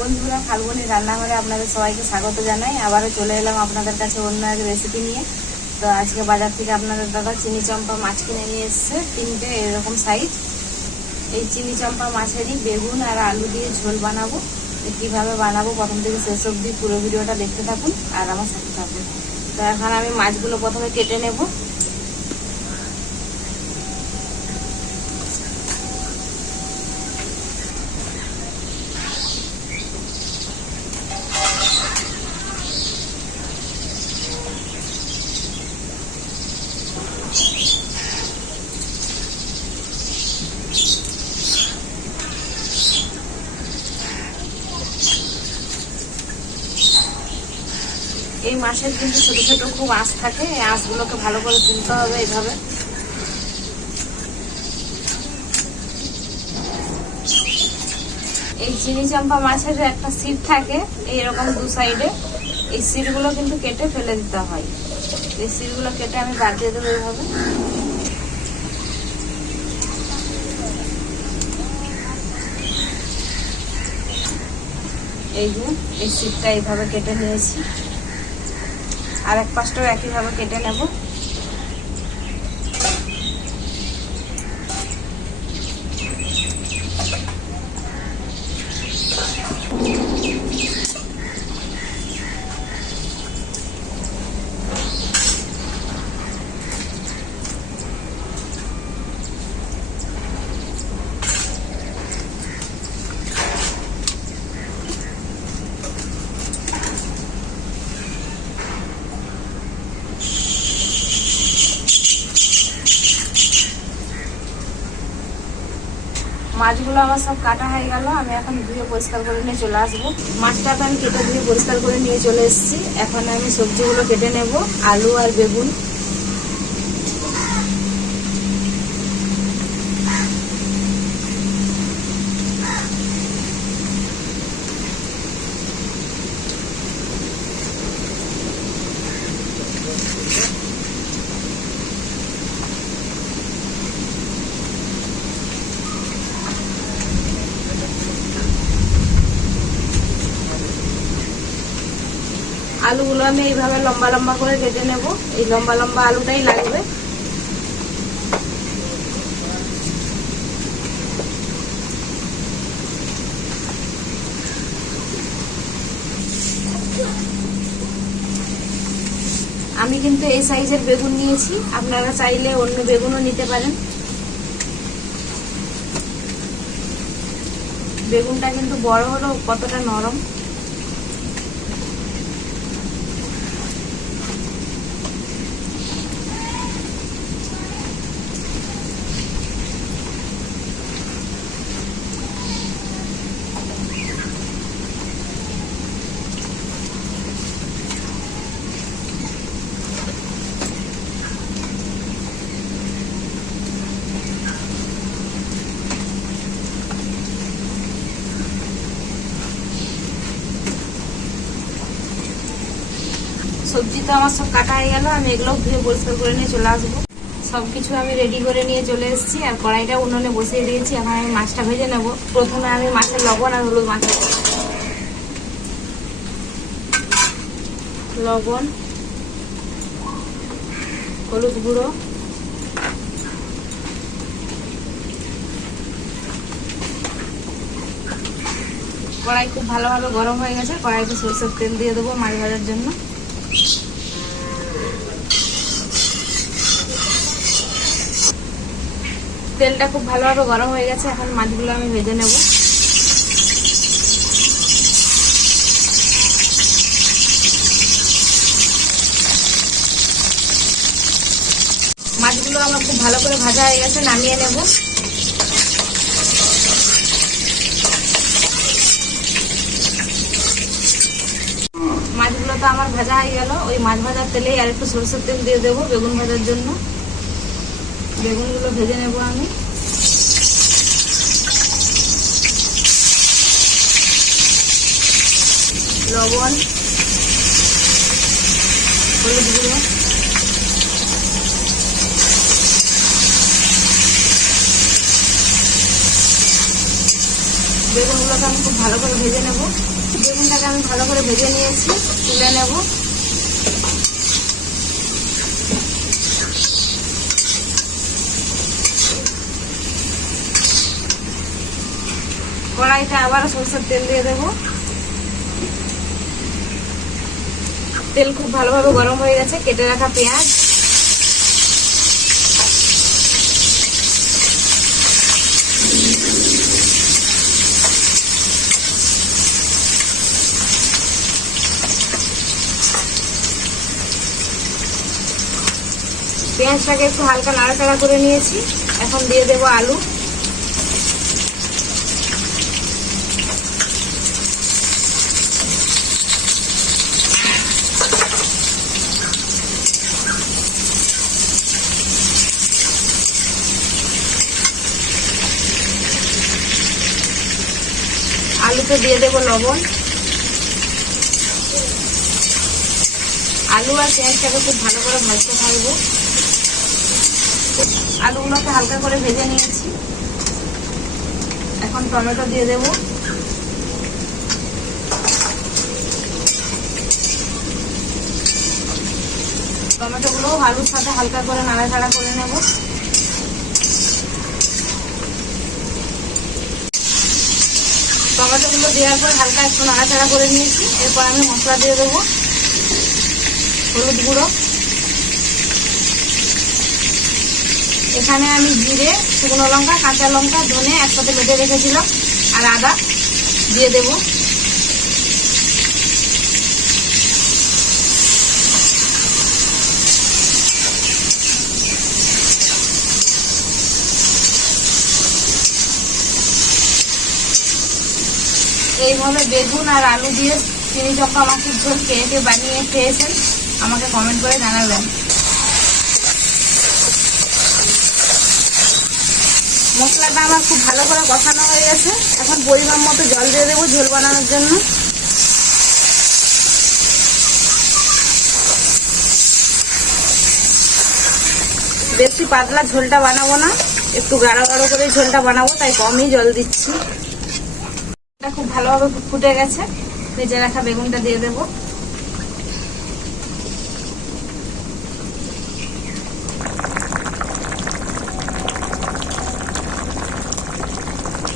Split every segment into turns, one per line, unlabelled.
বন্ধুরা, ফাল্গুনি রান্নাঘরে আপনাদের সবাইকে স্বাগত জানাই। আবারও চলে এলাম আপনাদের কাছে অন্য এক রেসিপি নিয়ে। তো আজকে বাজার থেকে আপনাদের দাদা চিনি চম্পা মাছ কিনে নিয়ে এসছে, তিনটে এরকম সাইজ এই চিনি চম্পা মাছেরই বেগুন আর আলু দিয়ে ঝোল বানাবো। কীভাবে বানাবো, প্রথম থেকে শেষ অবধি পুরো ভিডিওটা দেখতে থাকুন আর আমার সাথে থাকুন। তো এখন আমি মাছগুলো প্রথমে কেটে নেব এই মাছের কিন্তু ছোট ছোট খুব আঁশ থাকে, এই আঁশগুলোকে ভালো করে তুলতে হবে এইভাবে। এই চিনি চম্পা মাছের একটা সিট থাকে, এইরকম দু সাইডে এই সিটগুলো কিন্তু কেটে ফেলে দিতে হয়। এই সিটগুলো কেটে আমি বাদ দিয়ে দেবো এইভাবে। এই যে, এই সিটটা এইভাবে কেটে নিয়েছি। আর এক পাশটাও একইভাবে কেটে নেব। মাছগুলো আমার সব কাটা হয়ে গেল। আমি এখন ধুয়ে পরিষ্কার করে নিয়ে চলে আসব। মাছটাকে আমি কেটে ধুয়ে পরিষ্কার করে নিয়ে চলে এসেছি। এখন আমি সবজিগুলো কেটে নেব, আলু আর বেগুন। আলুগুলো আমি এইভাবে লম্বা লম্বা করে কেটে নেব। এই লম্বা লম্বা আলুটাই লাগবে। আমি কিন্তু এই সাইজের বেগুন নিয়েছি। আপনারা চাইলে অন্য বেগুনও নিতে পারেন। বেগুনটা কিন্তু বড় হলো কতটা নরম। সবজি তো আমার সব কাটা হয়ে গেল, আমি এগুলো ধুয়ে পরিষ্কার করে নিয়ে চলে আসব। সব কিছু আমি রেডি করে নিয়ে চলে এসেছি, আর কড়াইটা উনুনে বসিয়ে দিয়েছি, এখন আমি মাছটা ভেজে নেব। প্রথমে আমি মাছের লবণ আর হলুদ মাছ লবণ, হলুদ গুঁড়ো, কড়াই খুব ভালোভাবে গরম হয়ে গেছে, কড়াইতে সরষের তেল দিয়ে দেবো মাছ ভাজার জন্য। তেলটা খুব ভালোভাবে গরম হয়ে গেছে, এখন মাছগুলো আমি ভেজে নেব। মাছগুলো আমার খুব ভালো করে ভাজা হয়ে গেছে, নামিয়ে নেব। মাছগুলো তো আমার ভাজা হয়ে গেল, ওই মাছ ভাজার তেলেই আর একটু সরষের তেল দিয়ে দেবো বেগুন ভাজার জন্য। বেগুনগুলো ভেজে নেব আমি। লবণ, হলুদ গুঁড়ো। বেগুনগুলোকে আমি খুব ভালো করে ভেজে নেব। বেগুনটাকে আমি ভালো করে ভেজে নিয়েছি, তুলে নেব। কড়াইতে আবার সরষের তেল দিয়ে দেবো। তেল খুব ভালোভাবে গরম হয়ে গেছে, কেটে রাখা পেঁয়াজ। পেঁয়াজটাকে একটু হালকা নাড়াচাড়া করে নিয়েছি। এখন দিয়ে দেবো আলু। আলুতে দিয়ে দেবো লবণ। আলু আর পেঁয়াজটাকে খুব ভালো করে ভাজতে থাকব। আলুগুলোকে হালকা করে ভেজে নিয়েছি। এখন টমেটো দিয়ে দেব। টমেটোগুলো আলুর সাথে হালকা করে নাড়াচাড়া করে নেব। টমেটোগুলো দেওয়ার পর হালকা একটু নাড়াচাড়া করে নিয়েছি। এরপর আমি মশলা দিয়ে দেবো। হলুদ গুঁড়ো। এখানে আমি জিরে, শুকনো লঙ্কা, কাঁচা লঙ্কা, ধনে একসাথে বেটে রেখেছিলাম। আর আদা দিয়ে দেব। এইভাবে বেগুন আর আলু দিয়ে চিনি চম্পা মাছের ঝোল কে কে বানিয়ে খেয়েছেন। আমাকে কমেন্ট করে জানাবেন। মশলাটা আমার খুব ভালো করে কষানো হয়ে গেছে। এখন পরিমাণ মতো জল দিয়ে দেবো ঝোল বানানোর জন্য। বেশি পাতলা ঝোলটা বানাবো না। একটু গাঢ় গাঢ় করে ঝোলটা বানাবো, তাই কমই জল দিচ্ছি। এটা খুব ভালোভাবে ফুটে গেছে। ভেজে রাখা বেগুনটা দিয়ে দেবো।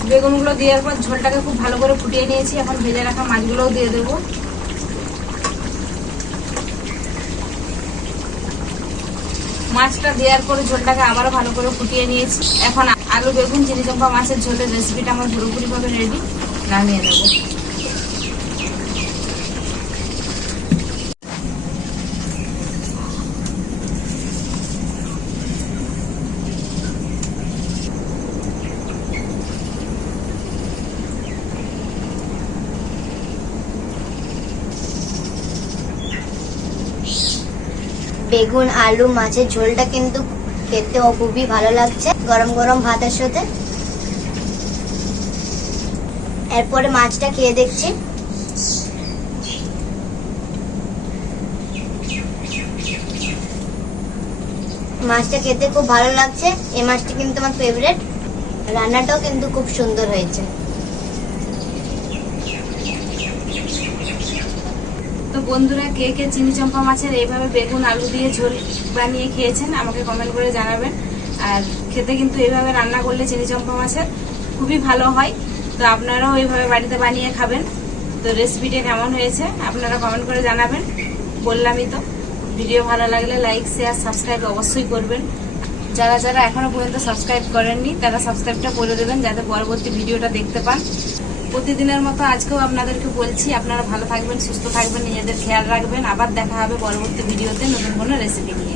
বেগুনগুলো দেওয়ার পর ঝোলটাকে খুব ভালো করে ফুটিয়ে নিয়েছি। এখন ভেজে রাখা মাছগুলোও দিয়ে দেবো। মাছটা দেওয়ার পরে ঝোলটাকে আবারও ভালো করে ফুটিয়ে নিয়েছি। এখন আলু, বেগুন, চিনি, চম্পা মাছের ঝোলের রেসিপিটা আমার পুরোপুরিভাবে রেডি নামিয়ে নেব।
বেগুন, আলু, মাছের ঝোলটা কিন্তু খেতে খুবই ভালো লাগছে। গরম গরম ভাতের সাথে এরপরে মাছটা খেয়ে দেখছি। মাছটা খেতে খুব ভালো লাগছে। এই মাছটা কিন্তু আমার ফেভারেট রান্নাটাও কিন্তু খুব সুন্দর হয়েছে।
তো বন্ধুরা, কে কে চিনি চম্পা মাছের এইভাবে বেগুন, আলু দিয়ে ঝোল বানিয়ে খেয়েছেন, আমাকে কমেন্ট করে জানাবেন। আর খেতে কিন্তু এইভাবে রান্না করলে চিনি চম্পা মাছের খুবই ভালো হয়। তো আপনারাও ওইভাবে বাড়িতে বানিয়ে খাবেন। তো রেসিপিটা কেমন হয়েছে আপনারা কমেন্ট করে জানাবেন। বললামই তো ভিডিও ভালো লাগলে লাইক শেয়ার সাবস্ক্রাইব অবশ্যই করবেন। যারা যারা এখনও পর্যন্ত সাবস্ক্রাইব করেননি, তারা সাবস্ক্রাইবটা করে দেবেন যাতে পরবর্তী ভিডিওটা দেখতে পান। প্রতিদিনের মতো আজকেও আপনাদেরকে বলছি, আপনারা ভালো থাকবেন, সুস্থ থাকবেন, নিজেদের খেয়াল রাখবেন। আবার দেখা হবে পরবর্তী ভিডিওতে নতুন কোনো রেসিপি নিয়ে।